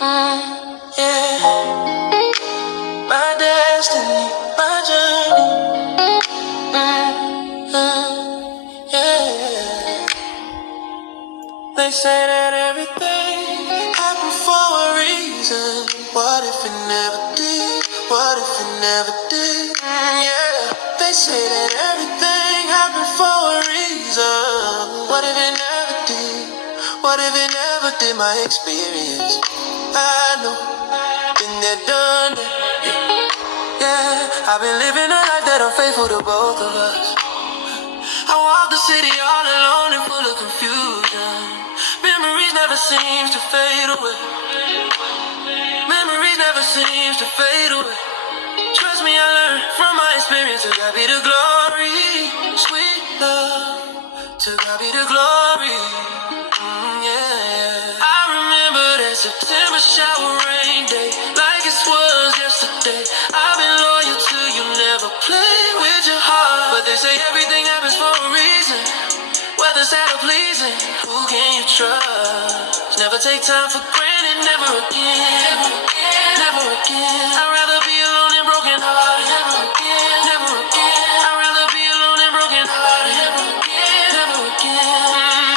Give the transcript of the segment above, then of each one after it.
Yeah, my destiny, my journey. Yeah. They say that everything happened for a reason. What if it never did? What if it never did? Yeah. They say that everything happened for a reason. What if it never did? What if it never did? My experience, I know, been there, done that. Yeah, I've been living a life that I'm faithful to both of us. I walk the city all alone and full of confusion. Memories never seems to fade away. Memories never seems to fade away. Trust me, I learned from my experience. To God be the glory. Sweet love, to God be the glory. Yeah. I remember that September shower rain day like it was yesterday. I've been loyal to you, never play with your heart. But they say everything happens for a reason. Whether sad or pleasing, who can you trust? Never take time for granted, never again. Never again, never again. I'd rather be alone and broken hearted. Never again, never again. I'd rather be alone and broken hearted. Never again, never again.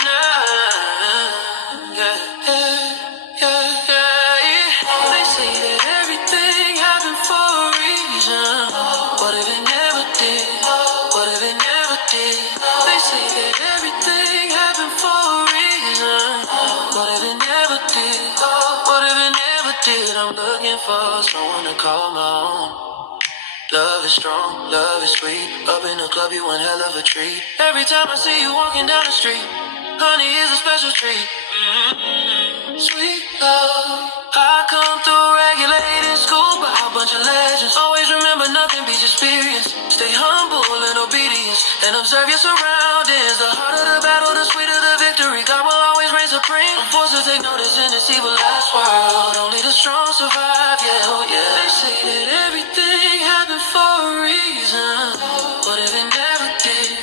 Yeah, yeah, yeah, yeah. They say that everything happened for a reason. What if it never did? What if it never did? They say that everything happened for a reason. What if it never did? What if it never did? I'm looking for someone to call my own. Love is strong, love is sweet. Up in the club, you one hell of a treat. Every time I see you walking down the street, honey is a special treat. Sweet love, I come through regulated school by a bunch of legends. Always remember nothing beats experience. Stay humble and obedience, and observe your surroundings. The harder the battle, the sweeter the victory. God will always reign supreme. I'm forced to take notice in this evil last world. Only the strong survive, yeah, oh yeah. They say that everything happened for a reason. What if it never did?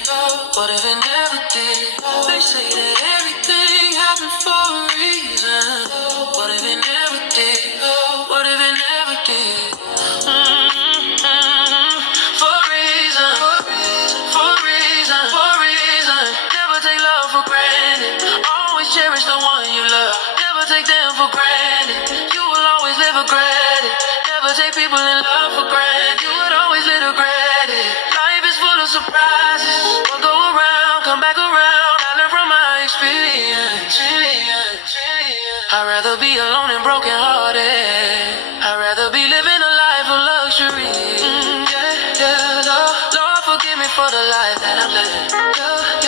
What if it never did? They say that everything happened for a reason. What if it never did? What if it never did? For a reason. For a reason. For a reason. Never take love for granted. Always cherish the one you love. Never take them for granted. You will always live regretted. Never take people in love for granted. You would always live regretted. Life is full of surprises. What go around, come back around. I learned from my experience. I'd rather be alone and broken hearted. I'd rather be living a life of luxury. Lord, forgive me for the life that I'm living.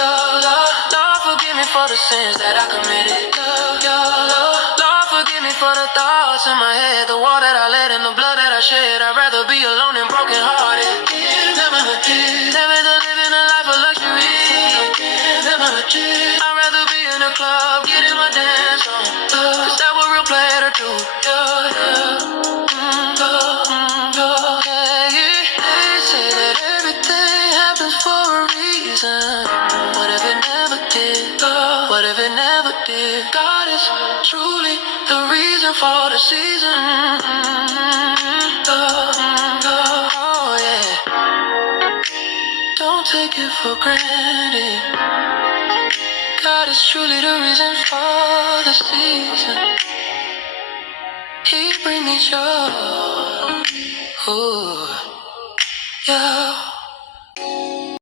Lord, forgive me for the sins that I committed. Lord, forgive me for the thoughts in my head, the war that I led and the blood that I shed. I'd rather be alone and broken hearted. Never to live in a life of luxury. I'd rather be in a club, getting my dance on. Cause that what real player do. They say that everything happens for a reason. What if it never did? What if it never did? God is truly the reason for the season. Oh yeah. Don't take it for granted. God is truly the reason for the season. He bring me joy. Ooh, yeah.